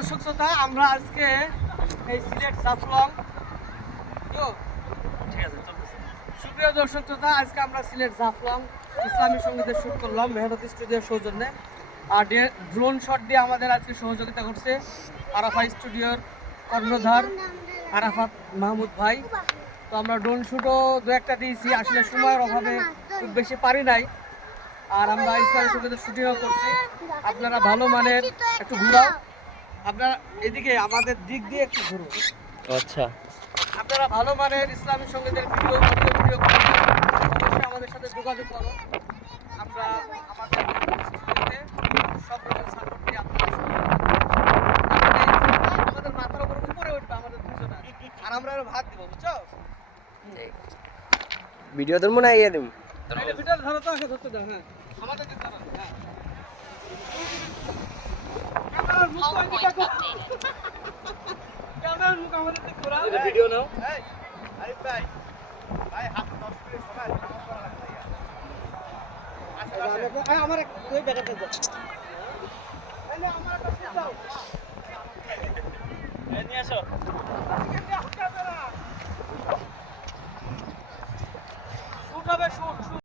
দর্শক শ্রোতা, আমরা আজকে এই সিলেট জাফলং সুপ্রিয় দর্শক শ্রোতা, আজকে আমরা সিলেট জাফলং ইসলামী সঙ্গীতের শুট করলাম মেহনতি স্টুডিওর সৌজন্যে। আর ড্রোন শট দিয়ে আমাদের আজকে সহযোগিতা করছে আরাফা স্টুডিওর কর্ণধার আরাফাত মাহমুদ ভাই। তো আমরা ড্রোন শুটও দু একটা দিয়েছি, আসলে সময়ের অভাবে খুব বেশি পারি নাই। আর আমরা ইসলামী সঙ্গীতের শুটিংও করছি। আপনারা ভালো মানের একটু ঘুরাও, আপনারা এদিকে আমাদের দিক দিয়ে একটু ঘুরুন। আচ্ছা, আপনারা ভালো মানের ইসলামী সঙ্গীতের ভিডিও অবশ্যই আমাদের সাথে যোগাযোগ করো। আমরা আমাদের স্টুডিওতে সব রকম সাপোর্ট দিয়ে আমাদের মাথার উপর উপরে উঠবে আমাদের দুজনে, আর আমরা ভাগ দেবো, বুঝছো? ভিডিও ধরবো না ইয়ে দেবো? ভিডিও ধরো তো, আগে ধরতে দাও। হ্যাঁ, আমাদের দিতে হবে। হ্যাঁ, ক্যামেরার মুখ আমাদের দিকে ঘোরাও। ভিডিও নাও। আরিফ ভাই, ভাই হাত নষ্ট করে সবাই নামাজ পড়া লাগবে। আচ্ছা, আমার দুই ব্যাটাতে দাও। এই আমার একটা শুট দাও। এই নিয়ে আসো। ক্যামেরা শুট হবে, শুট।